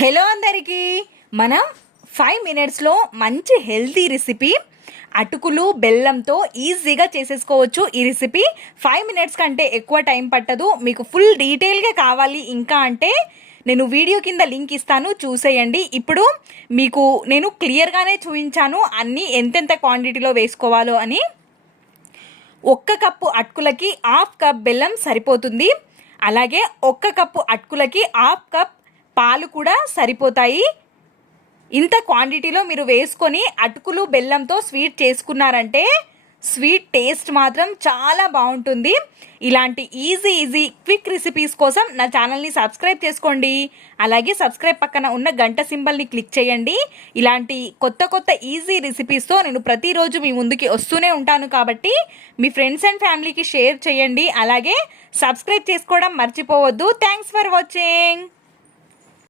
Hello అందరికీ, మనం 5 మినిట్స్లో మంచి హెల్తీ రెసిపీ అటుకులు బెల్లంతో ఈజీగా చేసేసుకోవచ్చు. ఈ రెసిపీ 5 మినిట్స్ కంటే ఎక్కువ టైం పట్టదు. మీకు ఫుల్ డీటెయిల్గా కావాలి ఇంకా అంటే నేను వీడియో కింద లింక్ ఇస్తాను, చూసేయండి. ఇప్పుడు మీకు నేను క్లియర్గానే చూపించాను అన్నీ ఎంతెంత క్వాంటిటీలో వేసుకోవాలో అని. 1 కప్పు అటుకులకి 1/2 కప్ బెల్లం సరిపోతుంది. అలాగే 1 కప్పు అటుకులకి 1/2 కప్ పాలు కూడా సరిపోతాయి. ఇంత క్వాంటిటీలో మీరు వేసుకొని అటుకులు బెల్లంతో స్వీట్ చేసుకున్నారంటే స్వీట్ టేస్ట్ మాత్రం చాలా బాగుంటుంది. ఇలాంటి ఈజీ క్విక్ రెసిపీస్ కోసం నా ఛానల్ని సబ్స్క్రైబ్ చేసుకోండి. అలాగే సబ్స్క్రైబ్ పక్కన ఉన్న గంట సింబల్ని క్లిక్ చేయండి. ఇలాంటి కొత్త ఈజీ రెసిపీస్తో నేను ప్రతిరోజు మీ ముందుకి వస్తూనే ఉంటాను కాబట్టి మీ ఫ్రెండ్స్ అండ్ ఫ్యామిలీకి షేర్ చేయండి. అలాగే సబ్స్క్రైబ్ చేసుకోవడం మర్చిపోవద్దు. Thanks for watching.